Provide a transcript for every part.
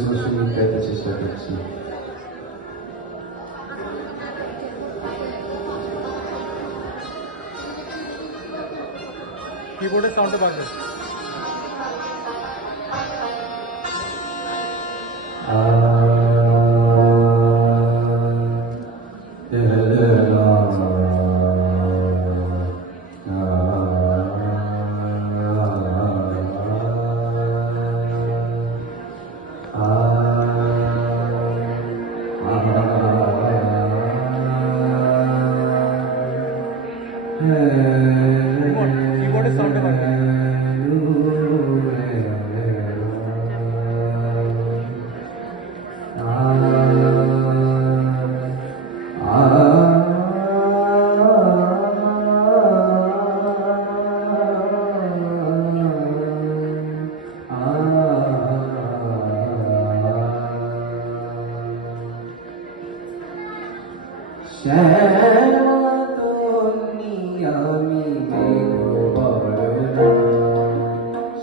সঙ্গীত গাইতে চেষ্টা করছি। কিবোর্ডের সাউন্ডটা বাড়বে। কিবোর্ডের সাউন্ডটা বাড়বে। শ্যামতনী আমি দেখব বড়,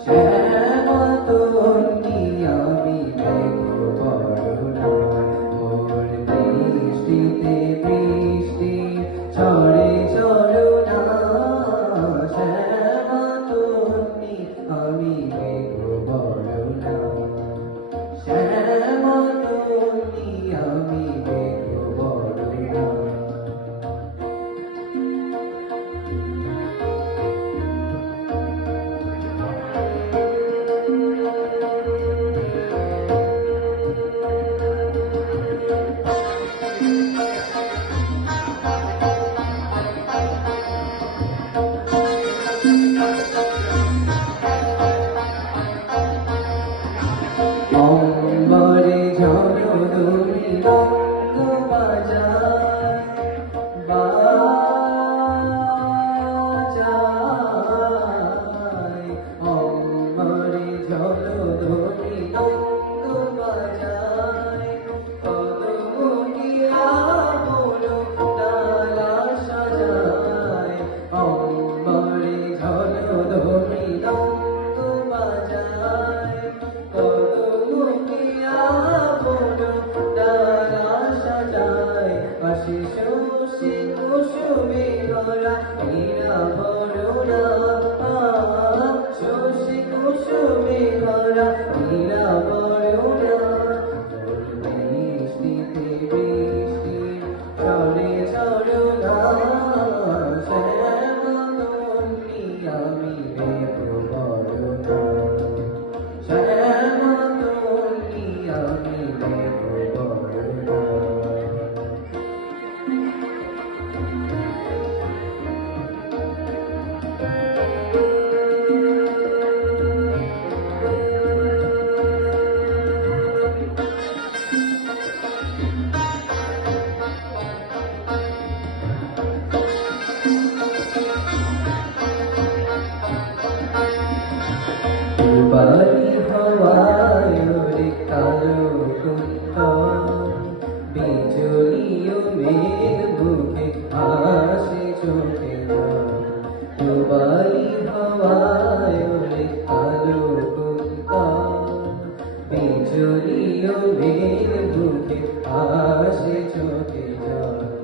শ্যামতনী আমি দেখব বড়, মোর দৃষ্টিতে বৃষ্টি ঝরে ঝরনা, শ্যামতনী আমি দেখব বড়, শ্যামতনী আমি দেখব বড়। অম্বরে ঝড়-ধূলি রঙ্গ বাজায়, বাজায়। অম্বরে ঝড়-ধূলি রঙ্গ বাজায়, কদমুখিয়া মোর ডালা সাজায়। অম্বরে ঝড়-ধূলি রঙ্গ বাজায়, কদমুখিয়া মোর ডালা সাজায়। পাশে শশী কুসুমে ভরা হীরা ভরনা, শশী কুসুমে ভরা হীরা ভরনা, তোর বৃষ্টিতে বৃষ্টি ঝরে ঝরনা, শ্যামতনী আমি দেখব বড়, শ্যামতনী আমি দেখব বড়। বাড়ি হওয়ায় ওরে কালো কুন্ত, বিজলিও মেঘ বুকে আসে চোখে জল। বাড়ি হওয়ায় ওরে কালো কুন্ত, বিজলিও মেঘ বুকে আসে চোখে জল।